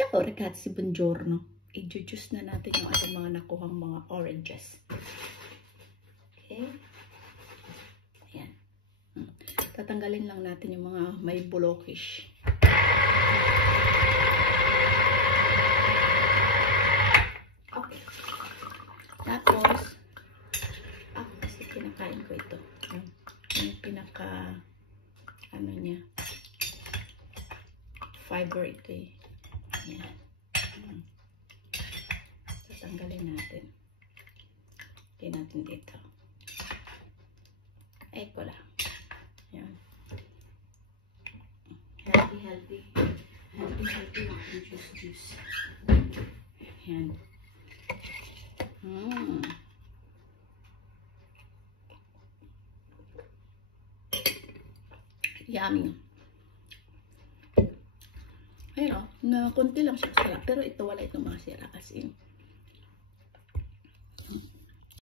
Ciao ragazzi, buongiorno. I-juice na natin yung ating mga nakuhang mga oranges. Okay. Ayan. Tatanggalin lang natin yung mga may bulokish. Okay. Tapos, kasi kinakain ko ito. Yung pinaka, ano niya, fiber ito eh. Ayan. Tatanggalin natin. Lagyan natin dito. Eko lang. Ayan. Healthy yung juice. Ayan. Yummy. Pero, na konti lang siya sira. Pero ito wala itong mga sira kasi